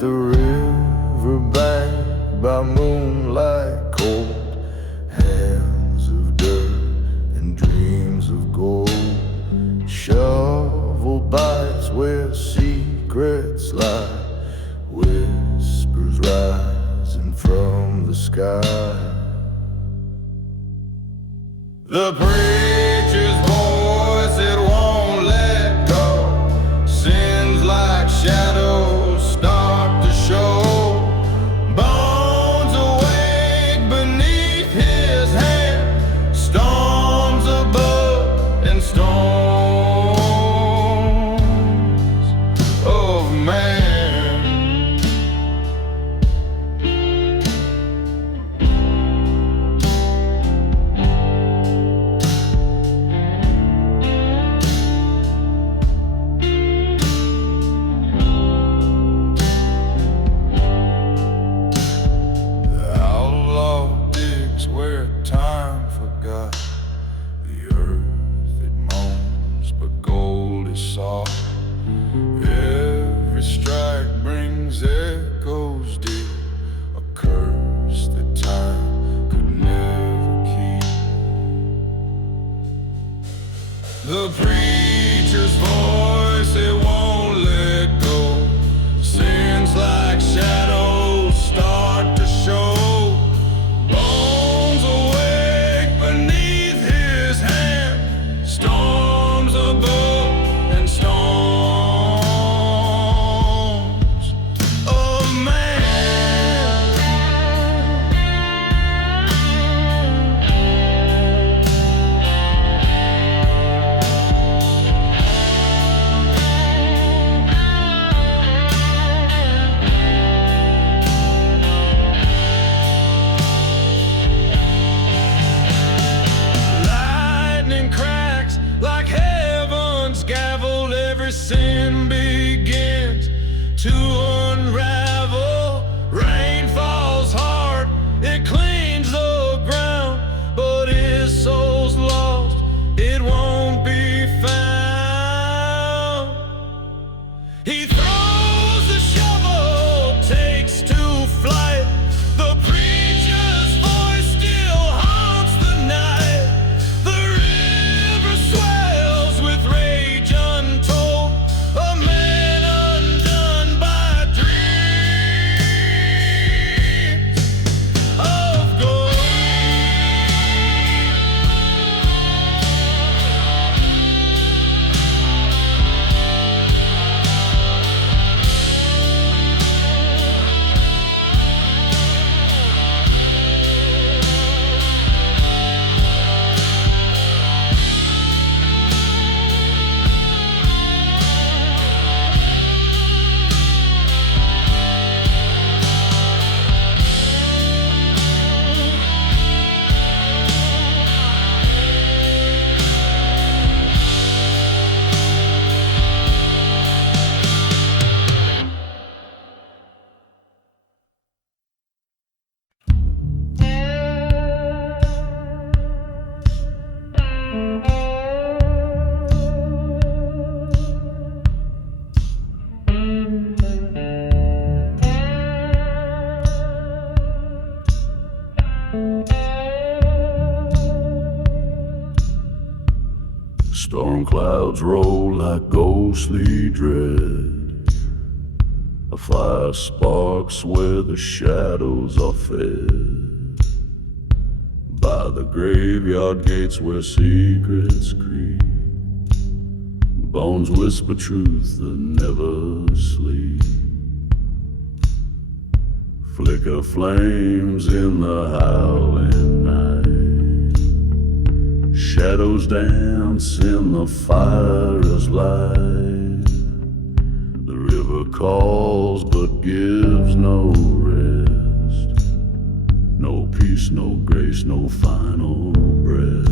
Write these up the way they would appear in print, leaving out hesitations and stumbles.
the riverbank by moonlight cold, hands of dirt and dreams of gold, shovel bites where secrets lie, whispers rising from the sky. The preacher's voice, it won't let go. Sins like shadows start to show. Bones awake beneath his hand. Storms above and storms of man. Where time forgot the earth, it moans, but gold is soft. Every strike brings echoes deep, a curse that time could never keep. The preacher's voice, it won't let go. Sins like shadows start to show. Storms above and storms of man. Lightning cracks like heaven's gavel, every sin begins to unravel. Rain falls hard, it cleans the ground, but his soul's lost, it won't be found. He throws the shovel, takes to flight. The preacher's voice still haunts the night. The river swells with rage untold, a man undone by dreams of gold. Storm clouds roll like ghostly dread. A fire sparks where the shadows are fed. By the graveyard gates where secrets creep, bones whisper truth that never sleep. Flicker flames in the howling night. Shadows dance in the fire's light. The river calls but gives no rest. No peace, no grace, no final breath.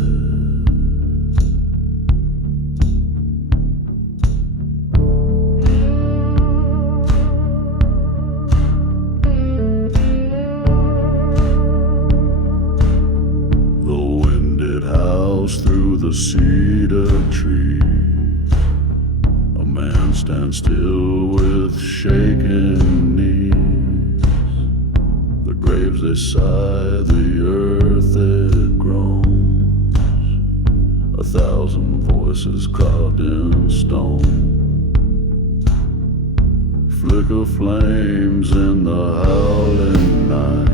Through the cedar tree, a man stands still with shaking knees. The graves they sigh, the earth it groans. 1,000 voices carved in stone flicker flames in the howling night.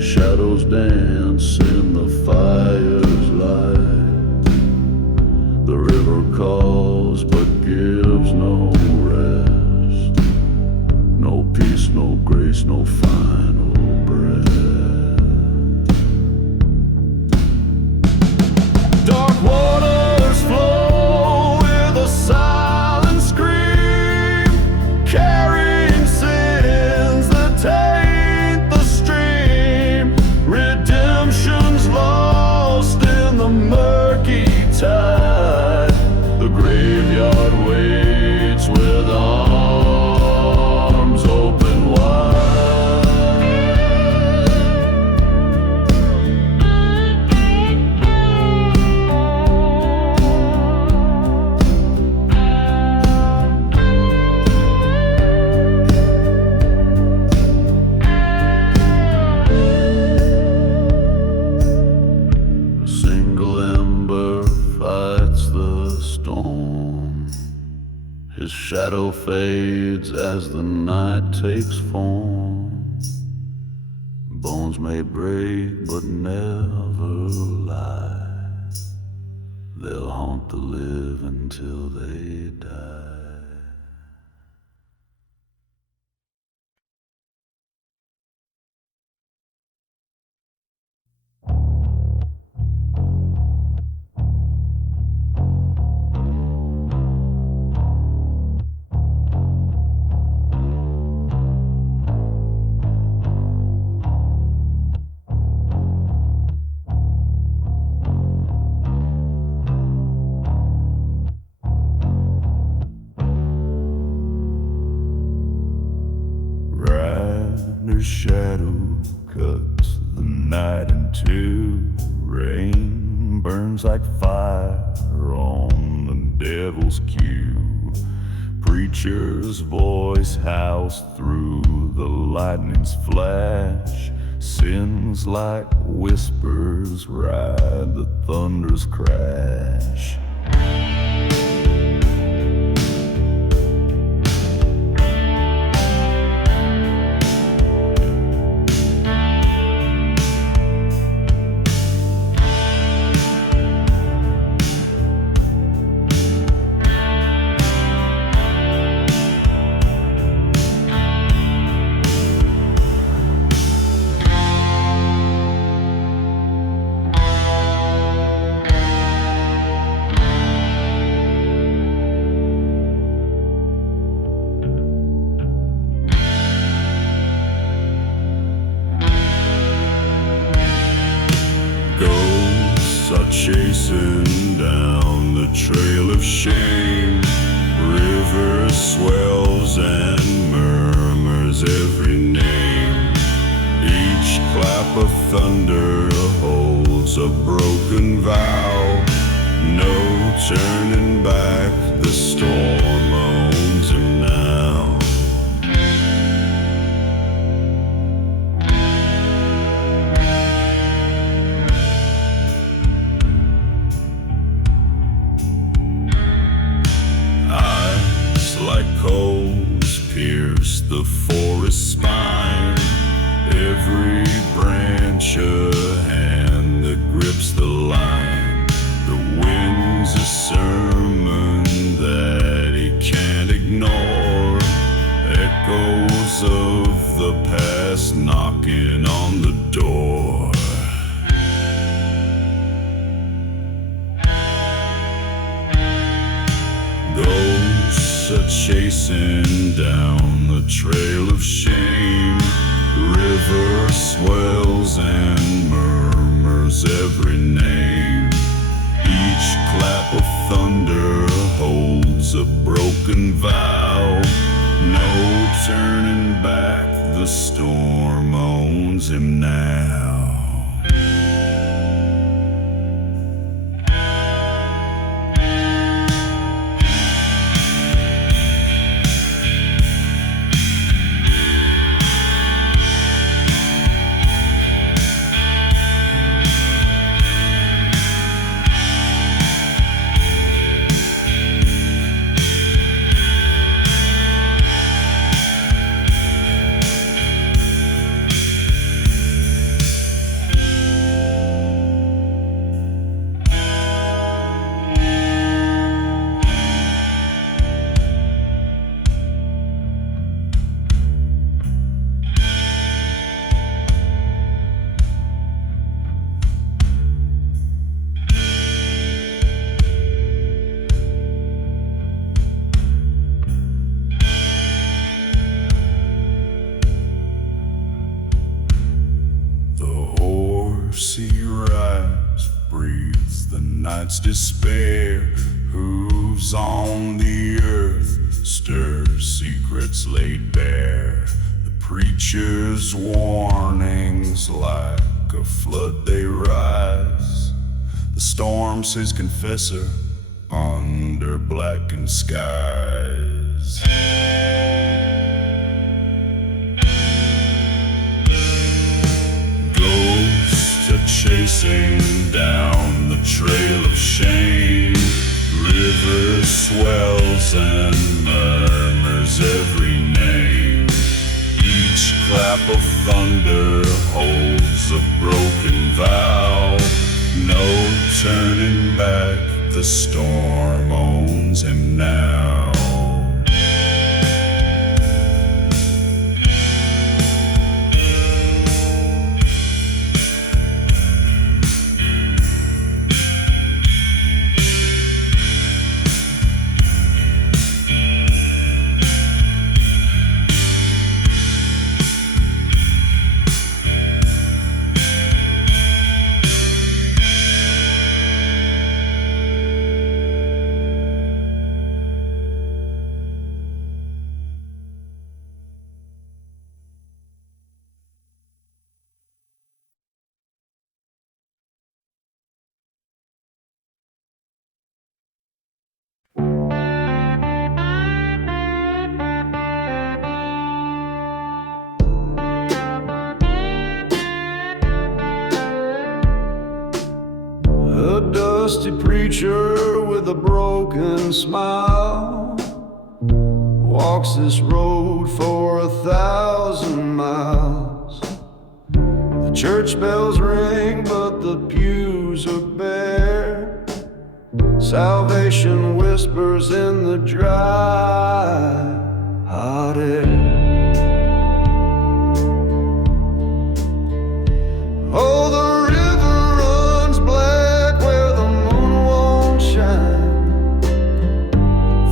Shadows dance in the fire's light. The river calls but gives no rest. No peace, no grace, no final breath. Dark waters flow with a silent scream, carrying sins that taint the stream. Redemption's lost in the murky tide. The graveyard waits with arms open wide. A single ember fights the storm. His shadow fades as the night takes form. Bones may break but never lie. They'll haunt the live until they die. Rider's shadow cuts the night in two. Rain burns like fire on the devil's cue. Preacher's voice howls through the lightning's flash. Sins like whispers ride the thunder's crash. Ghosts are chasing down the trail of shame. River swells and murmurs every name. Each clap of thunder holds a broken vow. No turning back, the storm owns him now. Like coals pierce the forest spine. Every branch a hand that grips the line. The wind's a sermon that he can't ignore. Echoes of the past knocking on the door. Chasing down the trail of shame. River swells and murmurs every name. Each clap of thunder holds a broken vow. No turning back, the storm owns him now. sea rise, breathes the night's despair. Hooves on the earth, stirs secrets laid bare. The preacher's warnings like a flood they rise. The storm's his confessor under blackened skies. Ghosts are chasing down the trail of shame. River swells and murmurs every name. Each clap of thunder holds a broken vow. No turning back, the storm owns him now. A dusty preacher with a broken smile walks this road for 1,000 miles. The church bells ring, but the pews are bare. Salvation whispers in the dry, hot air. Oh, the river runs black where the moon won't shine.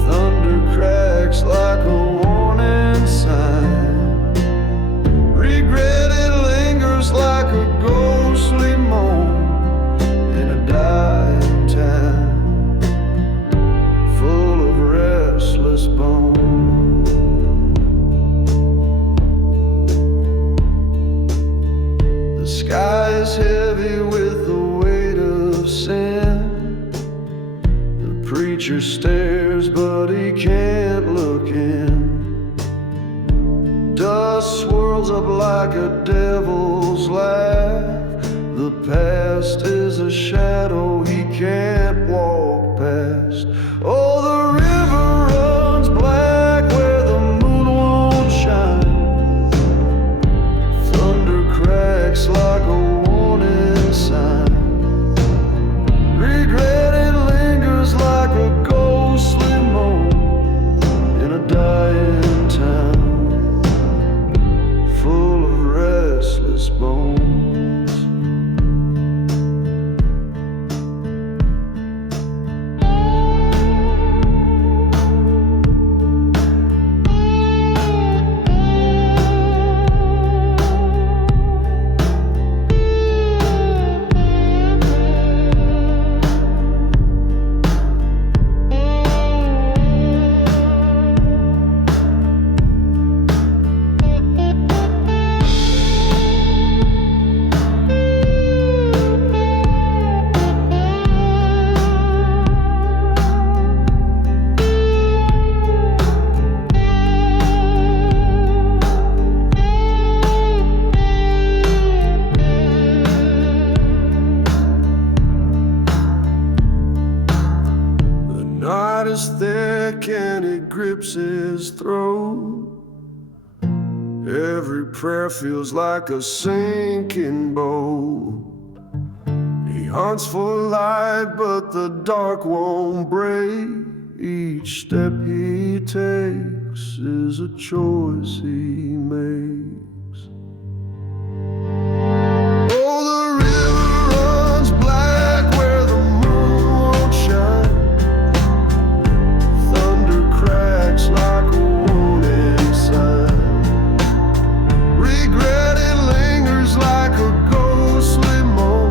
Thunder cracks like a warning sign. Regret it lingers like a ghostly moan in a dying town full of restless bones. The sky is heavy with the weight of sin. The preacher stares, but he can't look in. Dust swirls up like a devil's laugh. The past is a shadow he can't walk past. Oh, the river runs black where the moon won't shine. Thunder cracks like a warning sign. Regret it lingers like a ghostly moan in a dying town full of restless bones. Night is thick and it grips his throat. Every prayer feels like a sinking boat. He hunts for light, but the dark won't break. Each step he takes is a choice he makes. Oh, the river runs black where the moon won't shine. Thunder cracks like a warning sign. Regret it lingers like a ghostly moan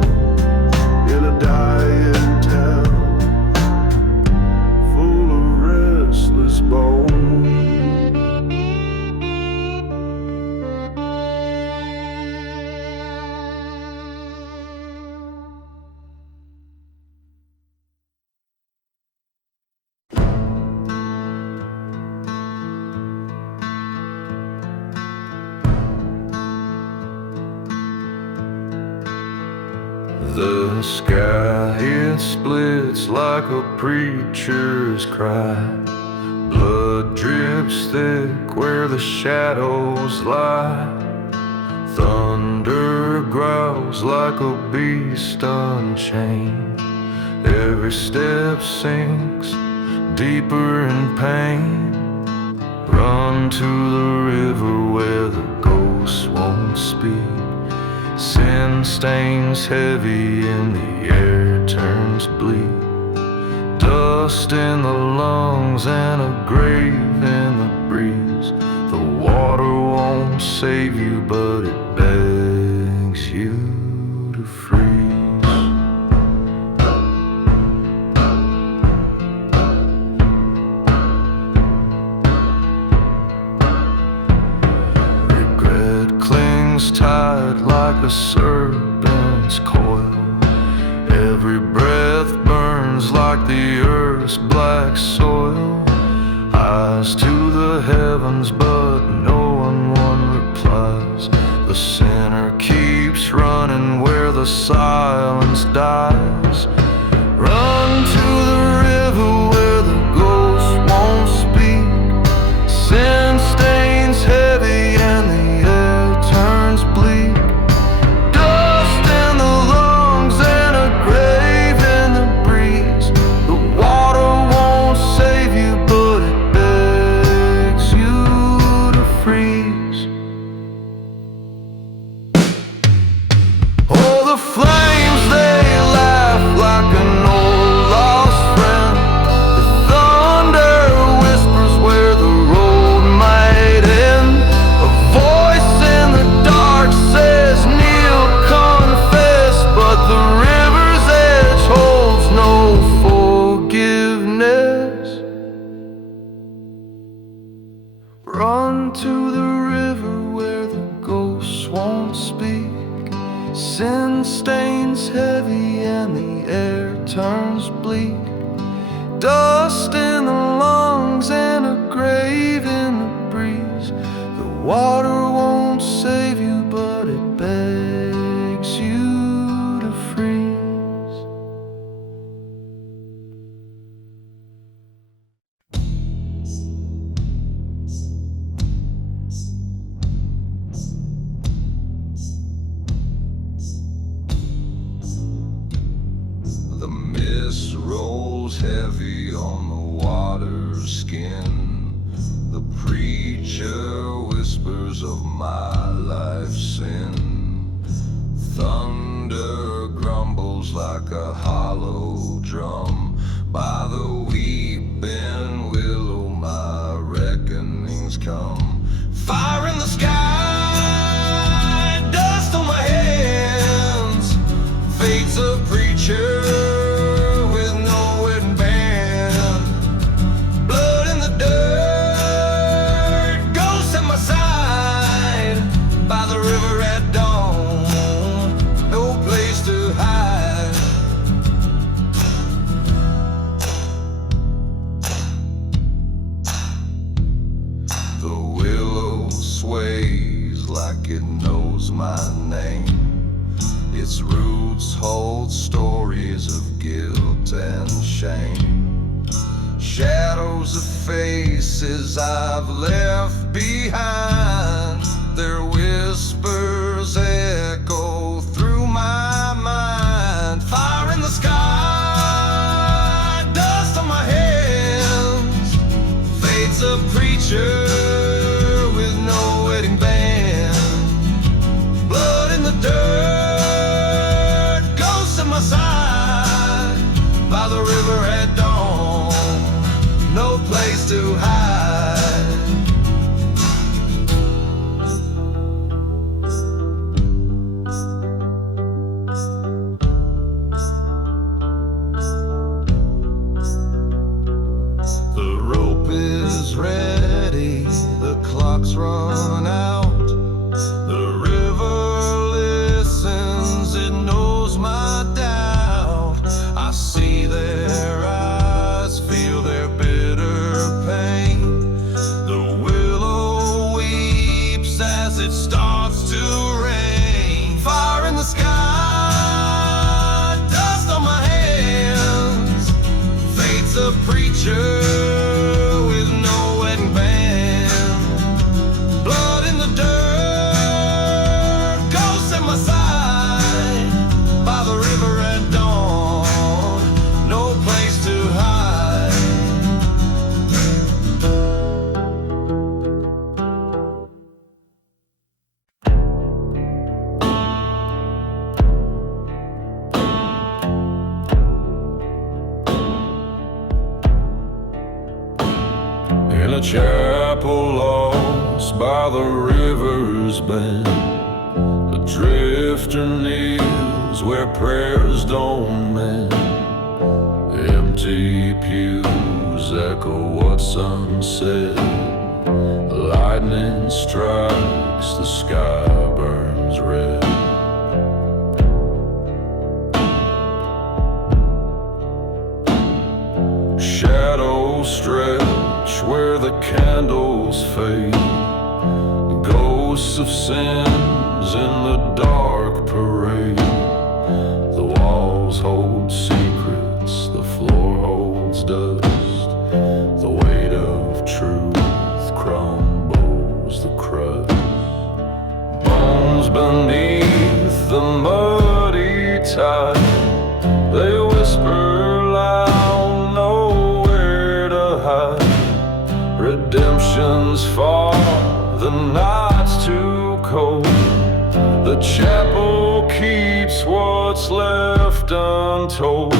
The sky, it splits like a preacher's cry. Blood drips thick where the shadows lie. Thunder growls like a beast unchained. Every step sinks deeper in pain. Run to the river where the ghosts won't speak. Sin stains heavy and the air turns bleak. Dust in the lungs and a grave in the breeze. The water won't save you, but it begs you to freeze. Tied like a serpent's coil. Every breath burns like the earth's black soil. Eyes to the heavens, but no one replies. The sinner keeps running where the silence dies. Run to the river where the ghosts won't speak. Sin stains heavy and the turns bleak. Dust in the lungs and a grave in the breeze. The water won't save you, but it begs you to freeze. Oh, the flames, they laugh like an old lost friend. The thunder whispers where the road might end. A voice in the dark says kneel, confess, but the river's edge holds no forgiveness. Run to the river where the ghosts won't speak. Sin stains heavy and the air turns bleak. Dust in the lungs and a grave in the breeze. The water won't save you, but it begs you to freeze. The mist rolls heavy on the water's skin. The preacher whispers of my life's sin. Thunder grumbles like a hollow drum. By the weeping willow my reckoning's come. Fire in the sky, dust on my hands. Fate's a preacher with no wedding band. Blood in the dirt, ghosts at my side. By the river at dawn, no place to hide. The willow sways like it knows my name. Its roots hold stories of guilt and shame. Shadows of faces I've left behind. Their whispers echo through my mind. Fire in the sky, dust on my hands. Fate's a preacher with no wedding band. Blood in the dirt, ghosts at my side. By the river at dawn, no place to hide. The rope is ready, the clock's run out. The river listens, it knows my doubt. I see their eyes, feel their bitter pain. in a chapel lost by the river's bend. A drifter kneels where prayers don't mend. Empty pews echo what some said. Lightning strikes, the sky burns red. Shadows stretch where the candles fade. Ghosts of sins in the dark parade. The walls hold secrets, the floor holds dust. The weight of truth crumbles the crust. Bones beneath the muddy tide, they whisper loud, nowhere to hide. Redemption's far, the night's too cold. The chapel keeps what's left untold.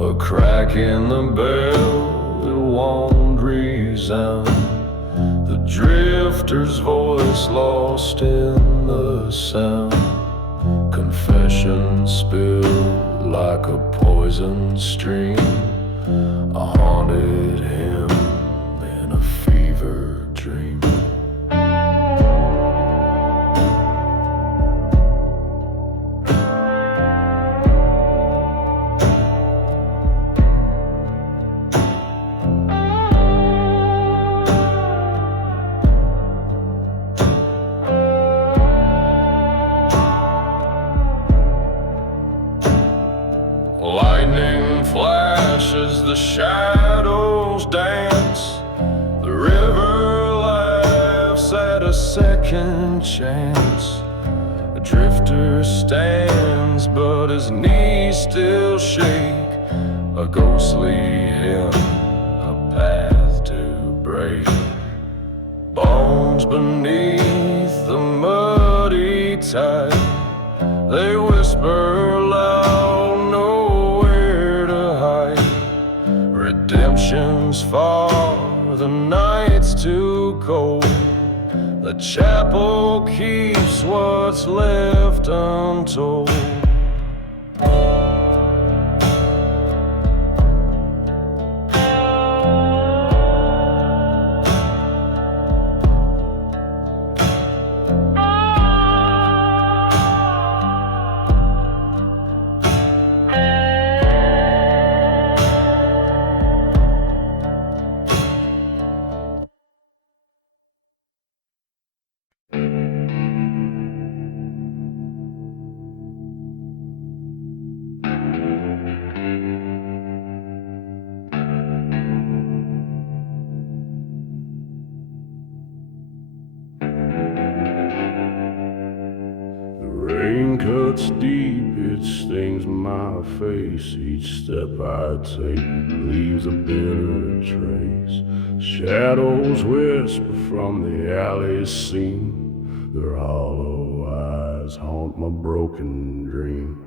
A crack in the bell, it won't resound. The drifter's voice lost in the sound. Confession spilled like a poison stream. A haunted hymn in a fever dream. Lightning flashes, the shadows dance. The river laughs at a second chance. A drifter stands, but his knees still shake. A ghostly hymn, a path to break. Bones beneath the muddy tide, they whisper loud, nowhere to hide. Redemption's far, the night's too cold. The chapel keeps what's left untold. Rain cuts deep, it stings my face. Each step I take leaves a bitter trace. Shadows whisper from the alley's seam. Their hollow eyes haunt my broken dream.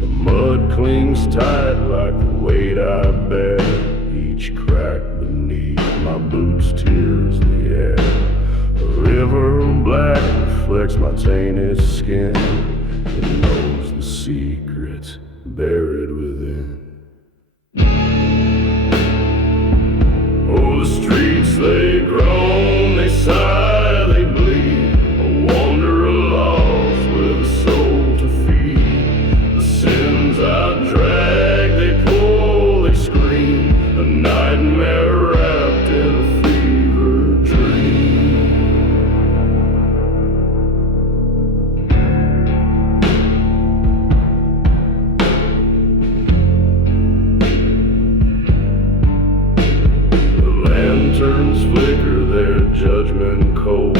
The mud clings tight like the weight I bear. Each crack beneath my boots tears the air. A river black reflects my tainted skin. It knows the secrets buried within. Oh, the streets they groan, they sigh, they bleed. A wanderer lost with a soul to feed. The sins I drag, they pull, they scream. A nightmare wrapped in a fever dream. The lanterns flicker their judgment cold.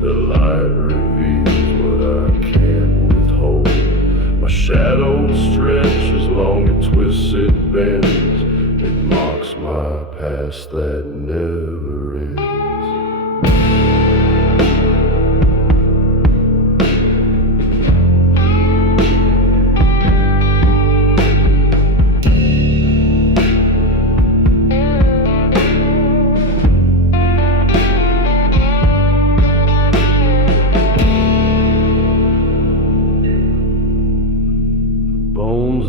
The light reveals what I can't withhold. My shadow stretches along a twisted past that never ends.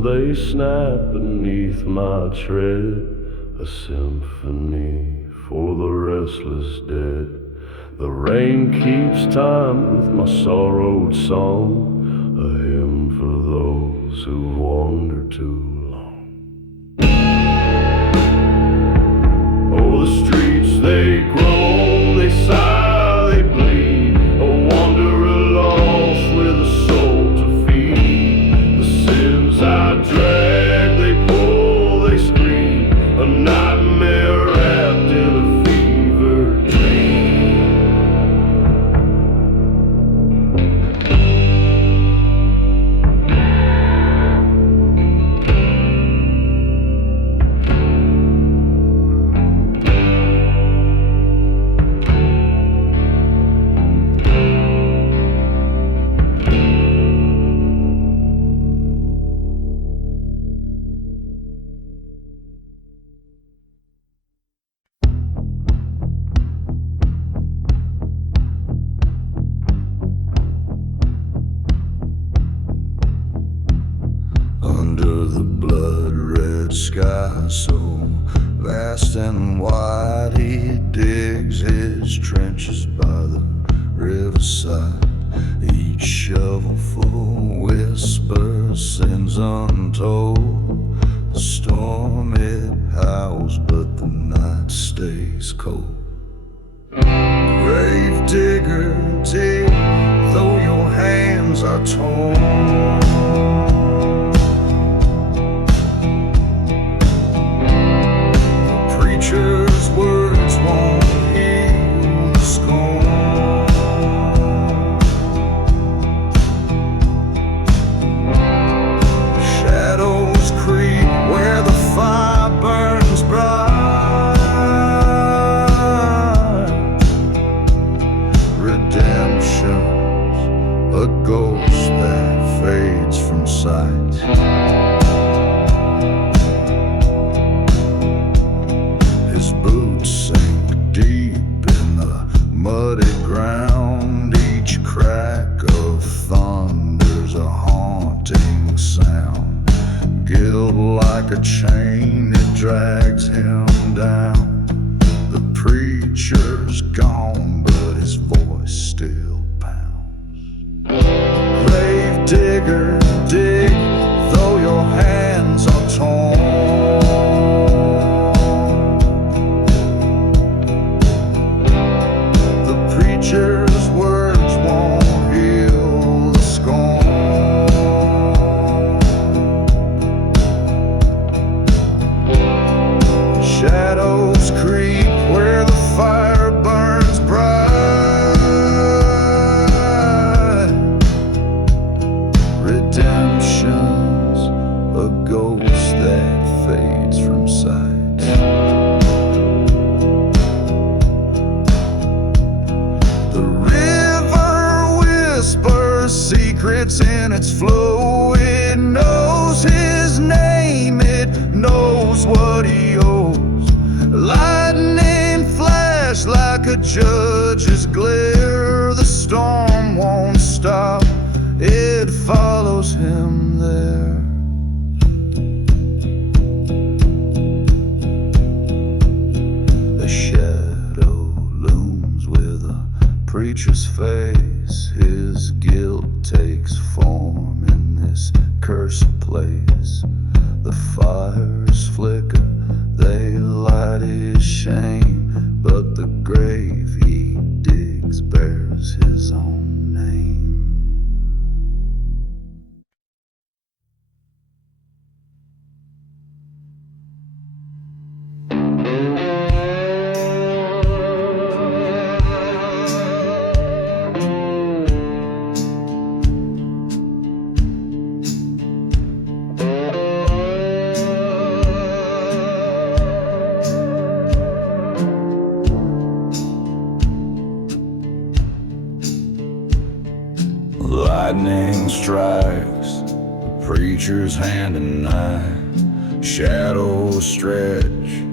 They snap beneath my tread, a symphony for the restless dead. The rain keeps time with my sorrowed song, a hymn for those who wander too long. Oh, the streets they groan, they sigh, they bleed, a wanderer lost with a soul to feed. The sins I drag, they pull, they scream, a nightmare wrapped in a fever dream. Under the blood-red sky so vast and wide, he digs his trenches by the riverside. Each shovelful whisper sends untold. The storm it howls, but the night stays cold. Grave digger, dig, though your hands are torn. Preacher's words won't heal the scorn. Shadows creep where the fire burns bright. Redemption's a ghost that fades from sight. Boots sink deep in the muddy ground. Each crack of thunder's a haunting sound. Guilt like a chain, it drags him down. The preacher's gone, but his voice still pounds. Grave digger, dig, though your hands are torn. Preacher's words won't heal the scorn. Shadows creep where the fire burns bright. Redemption's a ghost that fades from sight. Secrets in its flow, it knows his name, it knows what he owes. Lightning flash like a judge's glare, the storm won't stop, it follows him there. The shadow looms with a preacher's face, his guilt takes form in this cursed place. The fires flicker, they light his shame, but the grave he digs bears his own name. lightning strikes, the preacher's hand and knife. Shadows stretch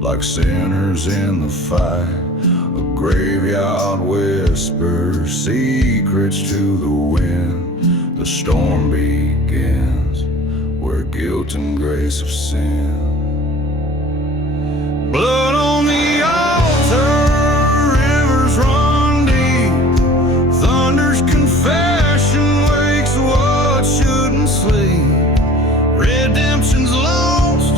like sinners in the fight. A graveyard whispers secrets to the wind. The storm begins where guilt and grace have sinned. Blood on the altar, rivers run deep. Thunder's confession wakes what shouldn't sleep. Redemption's lost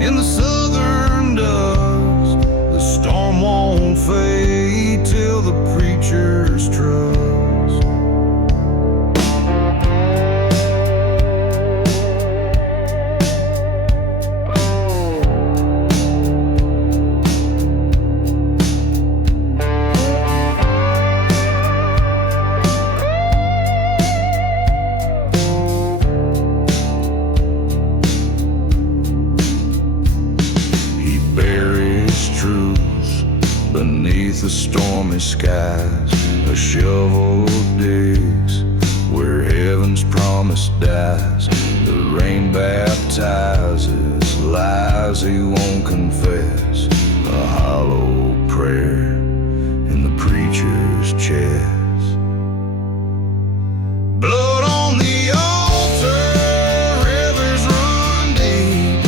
in the southern dust. The storm won't fade till the preacher's trust. Beneath the stormy skies, a shovel digs where heaven's promise dies. The rain baptizes lies he won't confess. A hollow prayer in the preacher's chest. Blood on the altar, rivers run deep.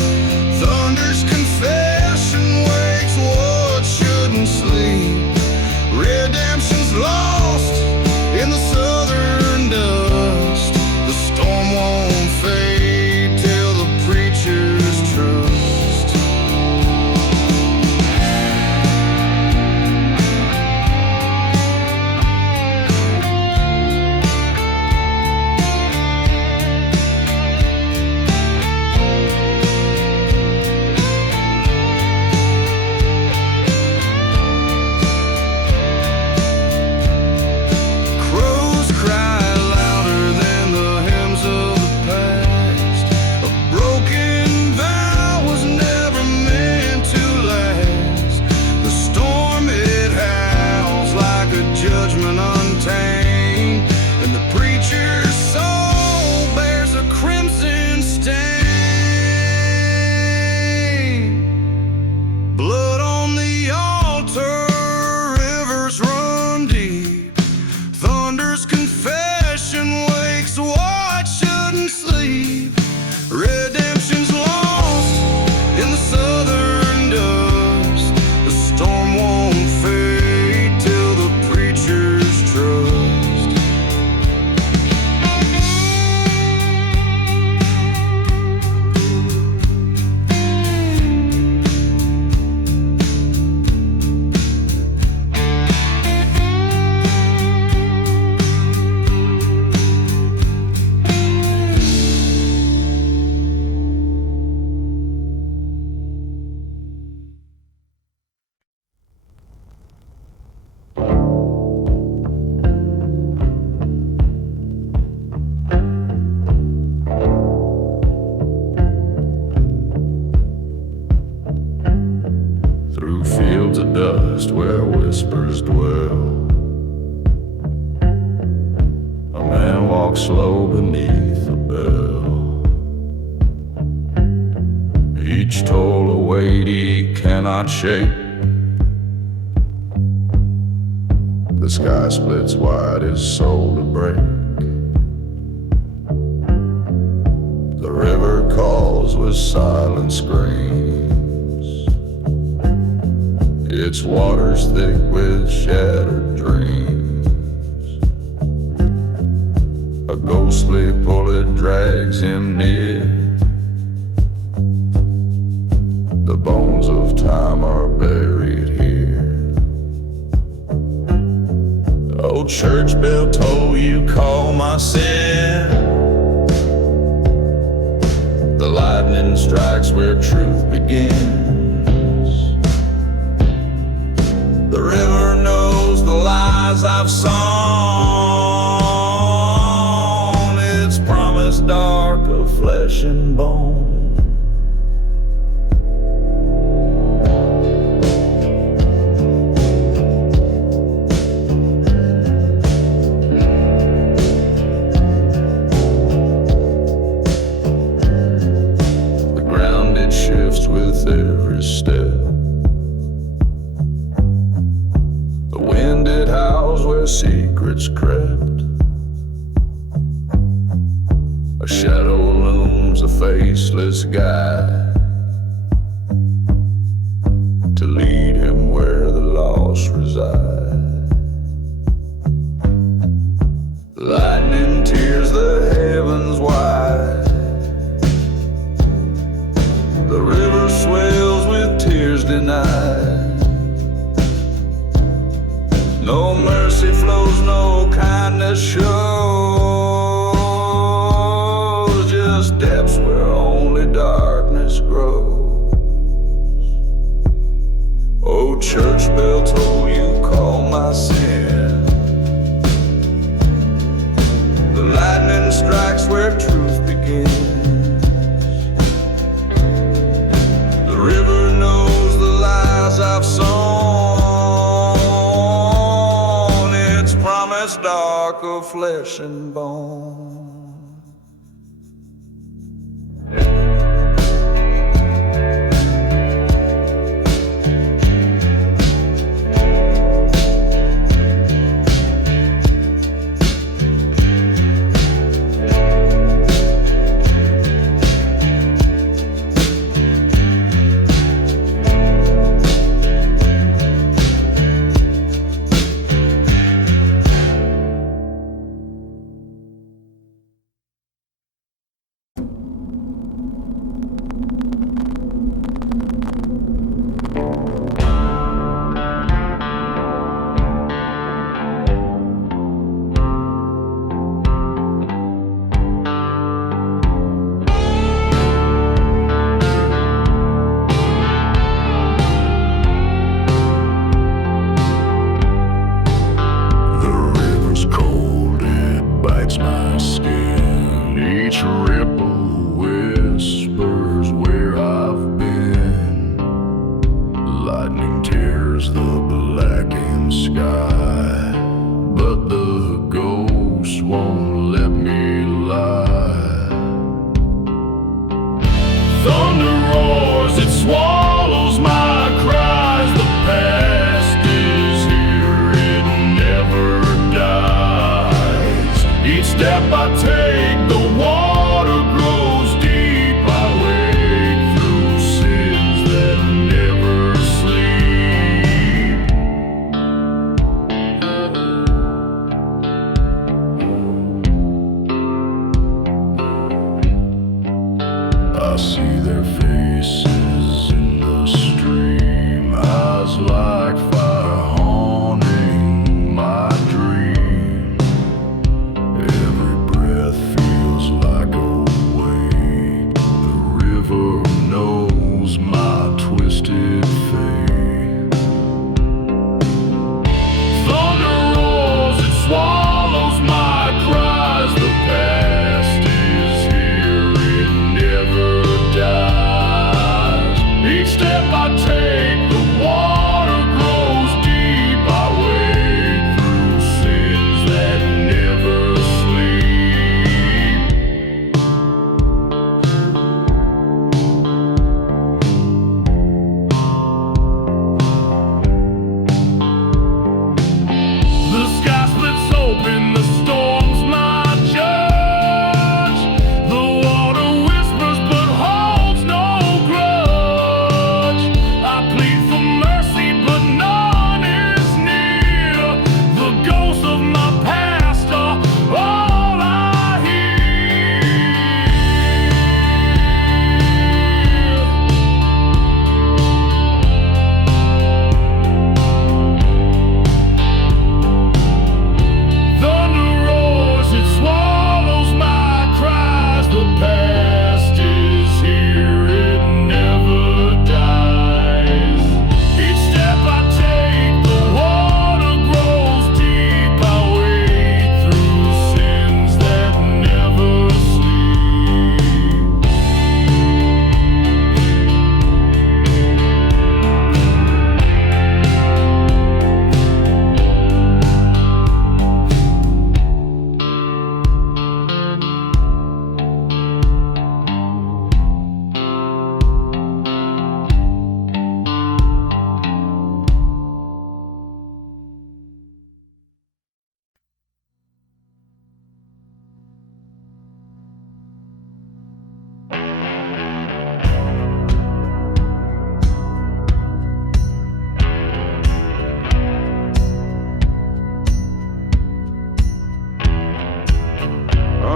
Thunder's confession wakes what shouldn't sleep. Redemption's lost in the southern dust. The storm won't fade till the preacher's trust. Crows cry louder than the hymns of the past. A broken vow was never meant to last. The storm it howls like a judgment untamed, and the preacher's soul bears a crimson stain. Blood on the altar, rivers run deep. Thunder's confession wakes what shouldn't sleep. Redemption's lost in the southern dust. The storm won't fade till the preacher's trust. Through fields of dust where whispers dwell, a man walks slow beneath a bell. Each toll a weight he cannot shake. The sky splits wide, his soul to break. The river calls with silent screams. Its waters thick with shattered dreams. A ghostly bullet drags him near. The bones of time are buried here. Old church bell toll, you call my sin. The lightning strikes where truth begins. The river knows the lies I've sown. Its promise dark of flesh and bone. faceless guide to lead him where the lost reside. Lightning tears the heavens wide. The river swells with tears denied. No mercy flows, no kindness shows. Just depths where only darkness grows. Oh, church bell toll, you call my sin. The lightning strikes where truth begins. The river knows the lies I've sown. It's promised dark of flesh and bone. Like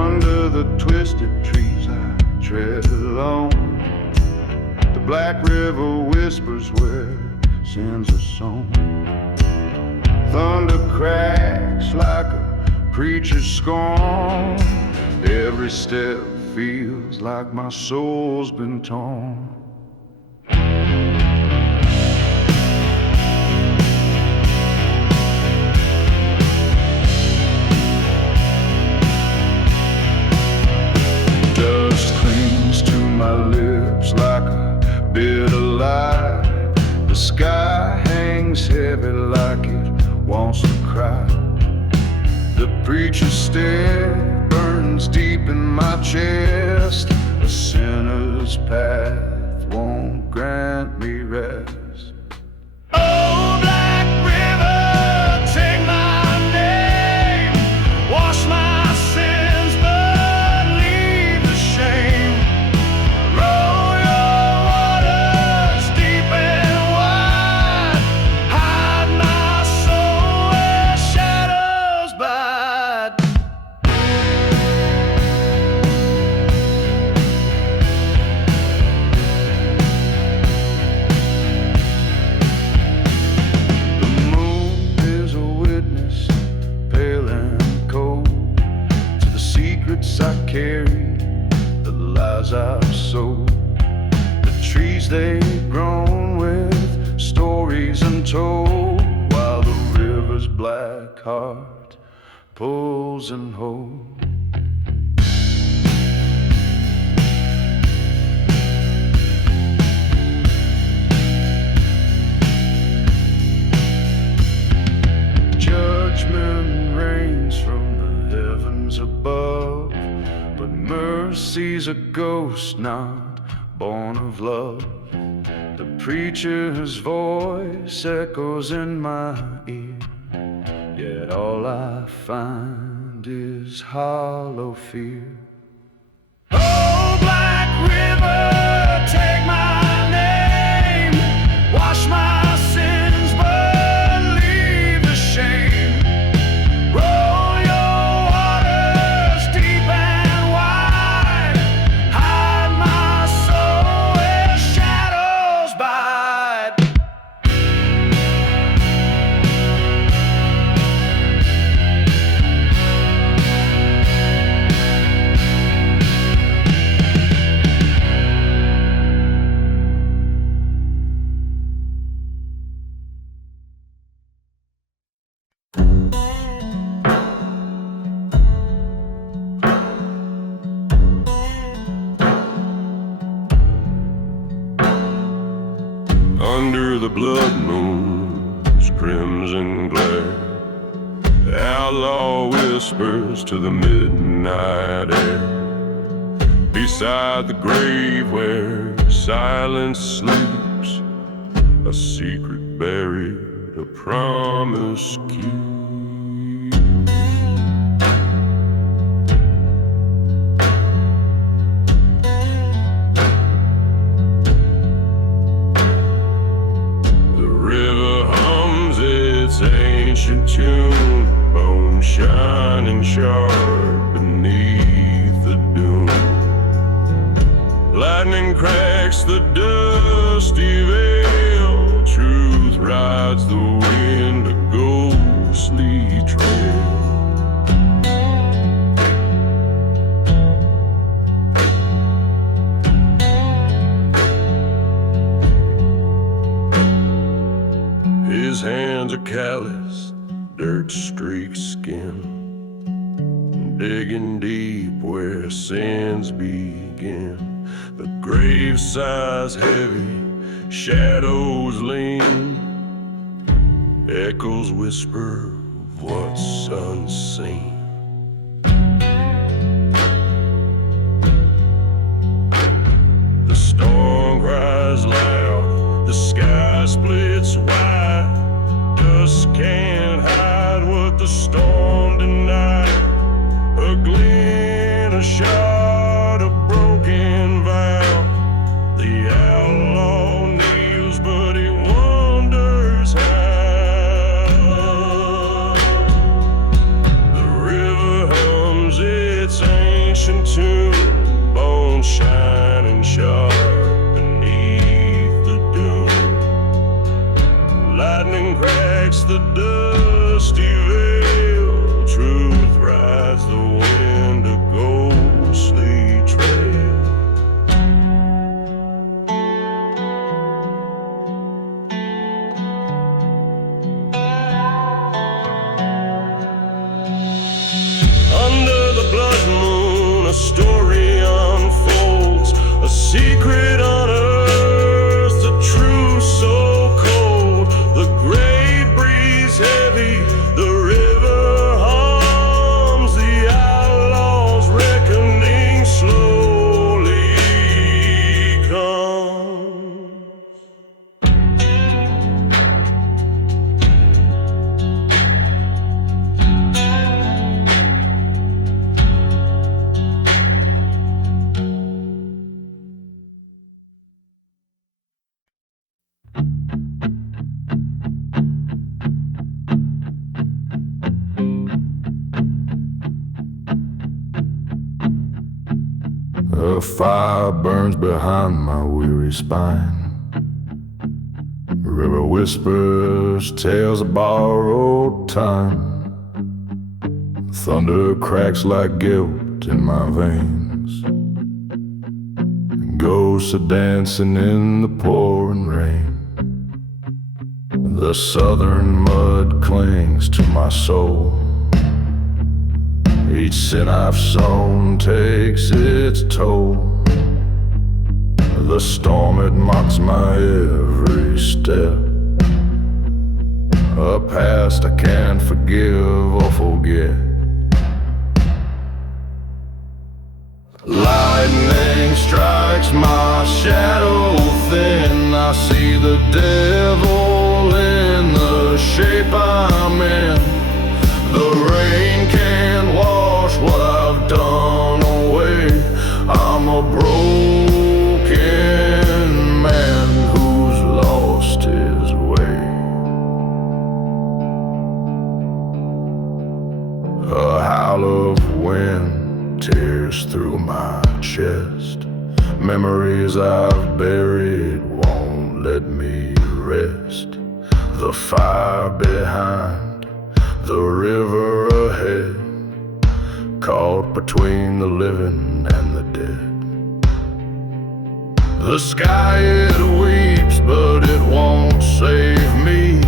Under the twisted trees I tread alone. The black river whispers where sins are sown. Thunder cracks like a preacher's scorn. Every step feels like my soul's been torn. Dust clings to my lips like a bitter lie. The sky hangs heavy like it wants to cry. The preacher's stare burns deep in my chest. A sinner's path won't grant me rest. Oh, black river, take my name. Wash my sins, but leave the shame. Roll your waters deep and wide. Hide my soul where shadows bide. The moon is a witness, pale and cold, to the secrets I carry, the lies I've sold. The trees they've grown with stories untold, while the river's black heart pulls and holds. Judgment rains from the heavens above, but mercy's a ghost not born of love. The preacher's voice echoes in my ear, yet all I find is hollow fear. Oh, black river, take my name. Wash my sins, but leave the shame. Roll your waters deep and wide. Hide my soul where shadows bide. Under the blood moon's crimson glare, the outlaw whispers to the midnight air. Beside the grave where silence sleeps, a secret buried, a promise keep. Ancient tune, bone shining sharp beneath the dune. Lightning cracks the dusty veil, truth rides the wind, a ghostly trail. His hands are calloused, dirt-streaked skin, digging deep where sins begin. The grave sighs heavy, shadows lean, echoes whisper of what's unseen. The storm cries loud, the sky splits wide. Dust can't hide what the storm denied. A gleam, a shot, a broken vow. The outlaw kneels, but he wonders how. The river hums its ancient ancient tomb, bones shining sharp beneath the dune. Lightning cracks the dusty veil, truth rides the wind, a ghostly trail. Under the blood moon, a story unfolds, a secret unearthed, a truth so cold. The great breeze heavy, the river hums, the outlaw's reckoning slowly comes. A fire burns behind my weary spine. The river whispers tales of borrowed time. Thunder cracks like guilt in my veins. Ghosts are dancing in the pouring rain. The southern mud clings to my soul. Each sin I've sown takes its toll. The storm, it mocks my every step. A past I can't forgive or forget. Lightning strikes my shadow thin. I see the devil in the shape I'm in. The rain can't wash what I've done away. I'm a broken man who's lost his way. A howl of wind tears through my chest. Memories I've buried won't let me rest. The fire behind, the river ahead, caught between the living and the dead. The sky, it weeps, but it won't save me.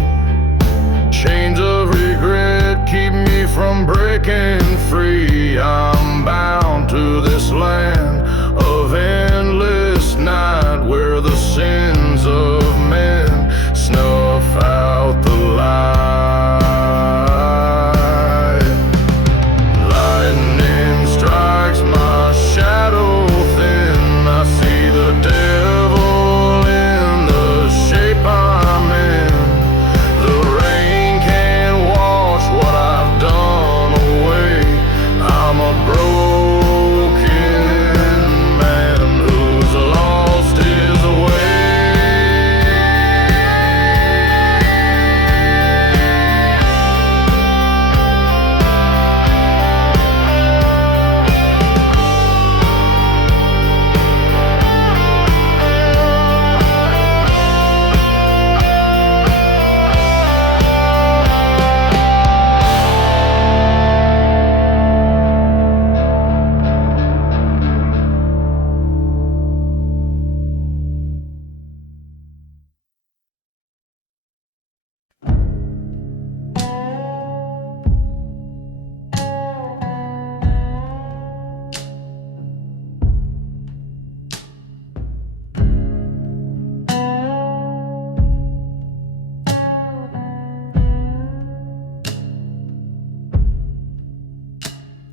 Chains of regret keep me from breaking free. I'm bound to this land of endless night, where the sins of men snuff out the light. Lightning strikes my shadow thin. I see the devil in the shape I'm in. The rain can't wash what I've done away. I'm a broken man who's lost his way.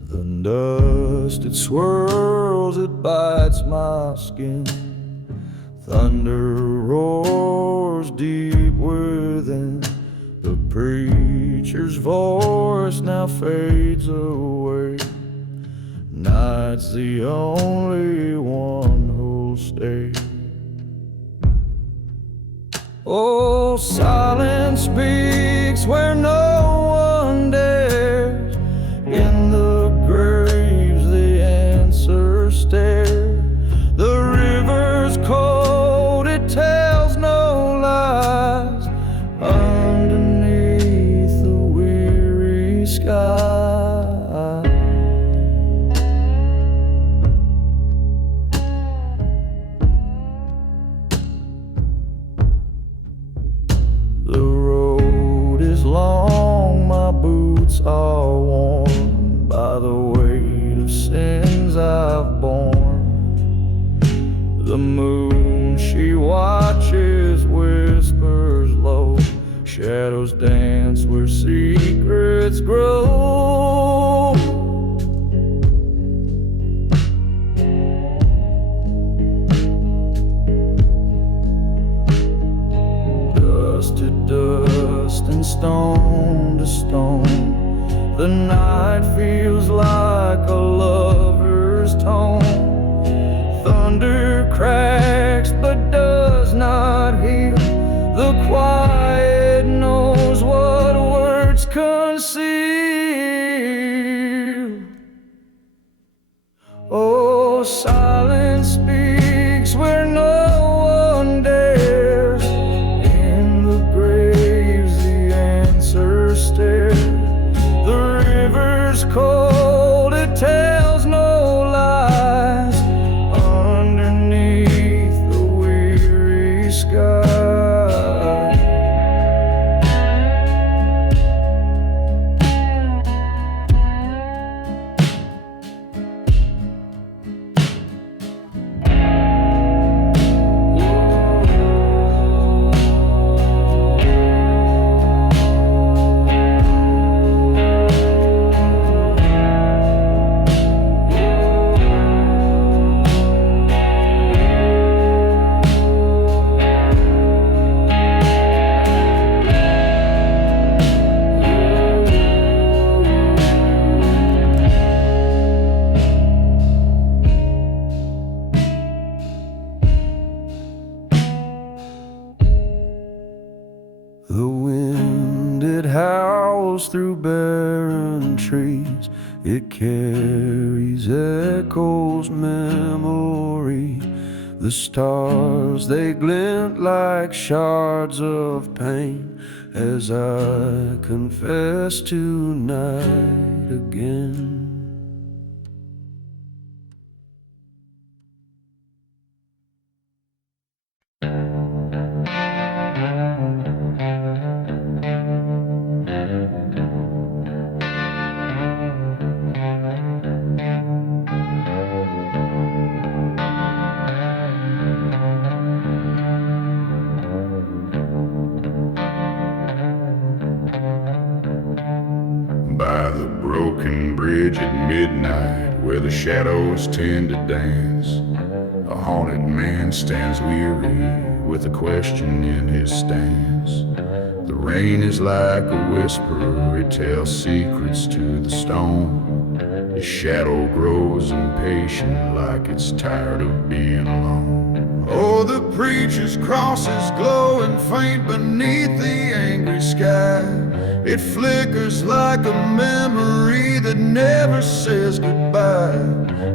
The dust, it swirls, it bites my skin. Thunder roars deep within. The preacher's voice now fades away. Night's the only one who'll stay. Oh, silence speaks where no one dares. In the graves the answer silence speaks where no one dares. In the graves the answers stare. The river's cold, it tells no lies. Underneath the weary sky, the wind, it howls through barren trees. It carries echoes, memory. The stars, they glint like shards of pain as I confess tonight again. By the broken bridge at midnight, where the shadows tend to dance, a haunted man stands weary with a question in his stance. The rain is like a whisper, it tells secrets to the stone. His shadow grows impatient like it's tired of being alone. Oh, the preacher's cross is glowing faint beneath the angry sky. It flickers like a memory that never says goodbye.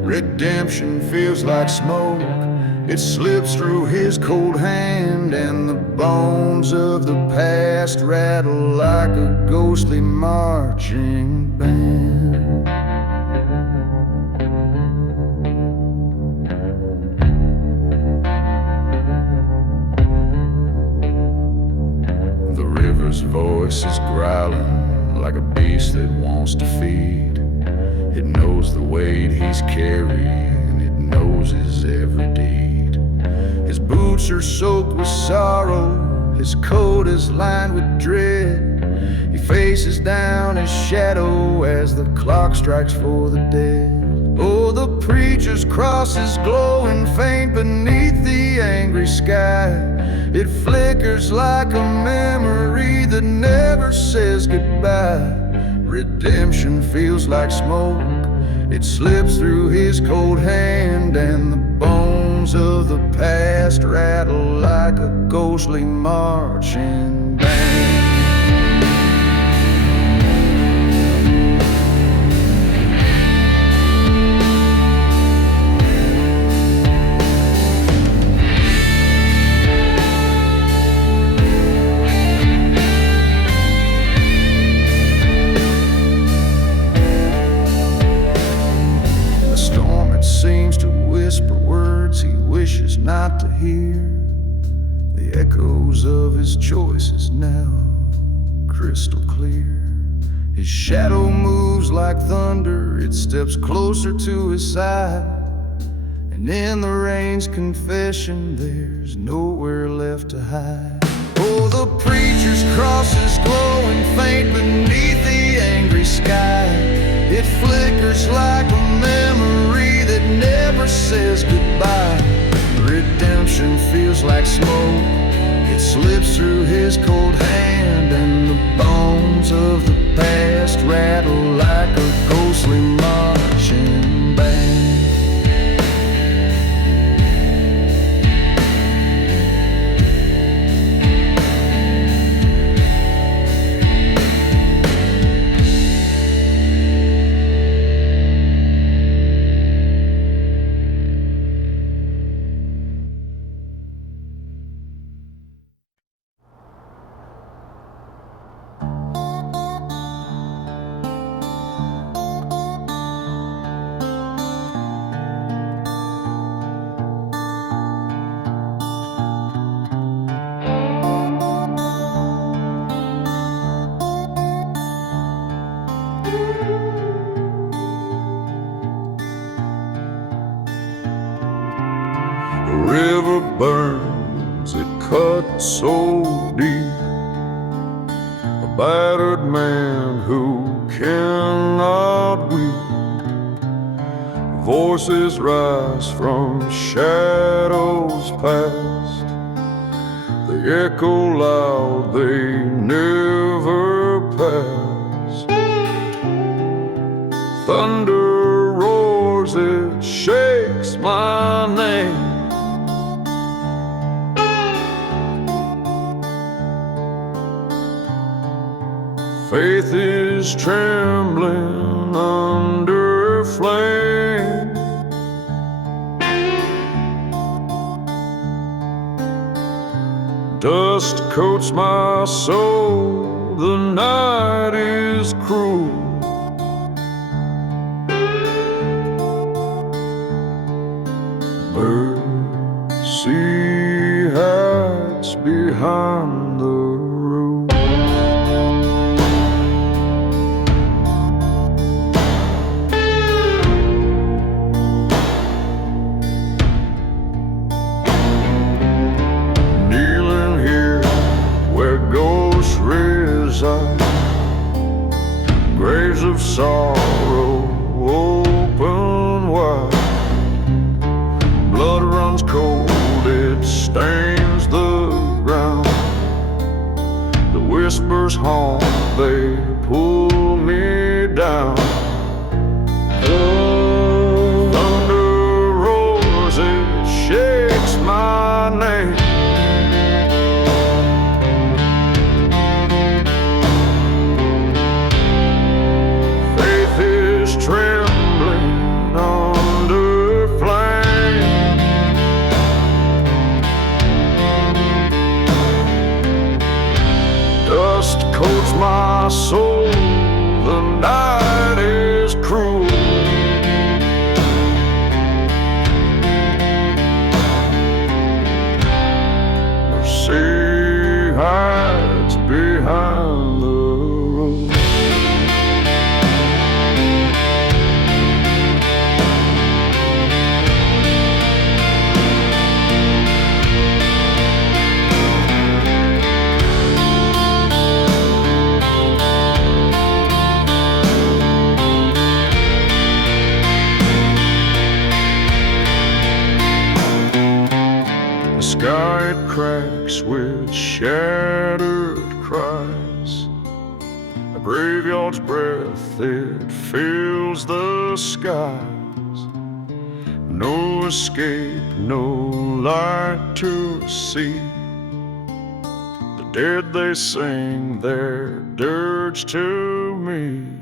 Redemption feels like smoke, it slips through his cold hand, and the bones of the past rattle like a ghostly marching band. The river's voice is growling like a beast that wants to feed. It knows the weight he's carrying, it knows his every deed. His boots are soaked with sorrow, his coat is lined with dread. He faces down his shadow as the clock strikes for the dead. Oh, the preacher's cross is glowing faint beneath the angry sky. It flickers like a memory that never says goodbye. Redemption feels like smoke, it slips through his cold hand, and the bones of the past rattle like a ghostly marching band. Wishes not to hear the echoes of his choices now crystal clear. His shadow moves like thunder, it steps closer to his side, and in the rain's confession there's nowhere left to hide. Oh, the preacher's cross is glowing faint beneath the angry sky. It flickers like a memory that never says goodbye. Redemption feels like smoke, it slips through his cold hand, and the bones of the past rattle like a ghostly marching band. river burns, it cuts so deep. A battered man who cannot weep. Voices rise from shadows past. They echo loud, they never pass. Thunder roars, it shakes my name. Faith is trembling under flame. Dust coats my soul, the night is cruel. Mercy hides behind the roof. Kneeling here where ghosts reside, graves of sorrow open wide. Blood runs cold, it stains the ground. The whispers haunt, they pull me down. Thunder roars, it shakes my name. Faith is trembling under flame. Dust coats my soul, the night is cruel. Mercy hides behind the roof. The sky it cracks with shattered cries. A graveyard's breath, it fills the skies. No escape, no light to see. The dead they sing their dirge to me.